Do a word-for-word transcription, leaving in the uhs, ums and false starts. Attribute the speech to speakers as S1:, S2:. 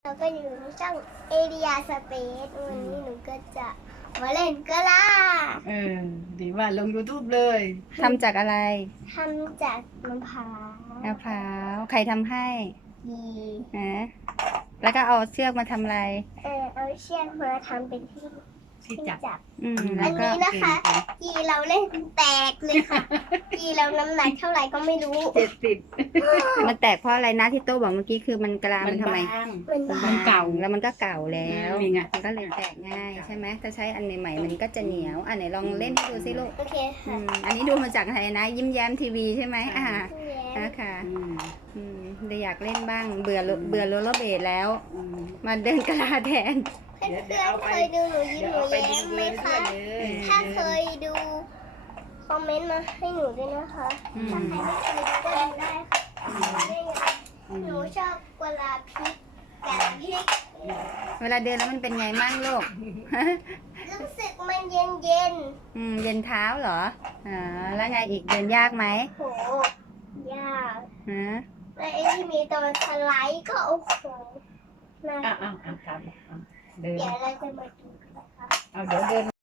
S1: เราก็อยู่ในช่องเอเรียสเปซวันนี้หนูก็จะมาเล่นกะลา
S2: เออดีว่าลง ยูทูบ เลย
S3: ทำจากอะไร
S1: ทำจากมะพร้าว
S3: มะพร้าวใครทำให้
S1: ยี
S3: นะแล้วก็เอาเชือกมาทำอะไร
S1: เออเอาเชือกมาทำเป็นที่
S2: ที่
S1: ที่
S2: จับ
S1: จับ
S3: อืม
S2: อั
S3: แล้
S1: อั
S3: วน ก็
S1: นี้นะคะยีเราเล่นแตกเลยค่ะ ยีเราน้ำหนักเท่าไหร่ก็ไม่รู้
S2: เจ็ดสิบ
S3: มันแตกเพราะอะไรนะที่โต้บอกเมื่อกี้คือมันกระลามันทำไม
S2: บาง
S1: มันบา
S2: มัน
S1: ง
S2: เก่า
S3: แล้วมันก็เก่าแล้ว
S2: นี่ไง
S3: มันก็เลยแตกง่ายใช่ไหมถ้าใช้อันใหม่ๆมันก็จะเหนียวอันไหนลองเล่นให้ดูสิลูก
S1: โอเค
S3: อื
S1: ค่ะ
S3: มอันนี้ดูมาจากไหนนะ ยิ้มแย้มทีวีใช่ไหมอ่า
S1: พี่แย้ม
S3: นะคะ
S2: อืม
S3: อืมเลยอยากเล่นบ้างเบื่อโรเบื่อโรลเลอร์เบดแล้ว
S2: อืม
S3: มาเดินกระลาแทน
S1: เพื่อนๆเคยดูหนูยิ้มหนูแย้มไหมคะ ถ้าเคยดู คอมเมนต์มาให้หนูด้วยนะคะ
S3: อืม
S1: ถ้าใครไม่เคยดูก็ดูได้ค่ะได้ไงหนูชอบเวลาพริกกะพริก
S3: เวลาเดินแล้วมันเป็นไงมั่งลูก
S1: รู้สึกมันเย็นเย็น
S3: อืมเย็นเท้าเหรออ่าแล้วไงอีกเดินยากไหม
S1: ๆโหยาก
S3: ฮะ
S1: และไอ้ที่มีตัวสไลด์ก็โอ้โหน่า
S2: อ่ะอ่ะอ่ะครับอ่ะเดิน
S1: เดี๋ยวเราจะมาดูกันนะคะ
S2: เอาเดี๋ยวเดิน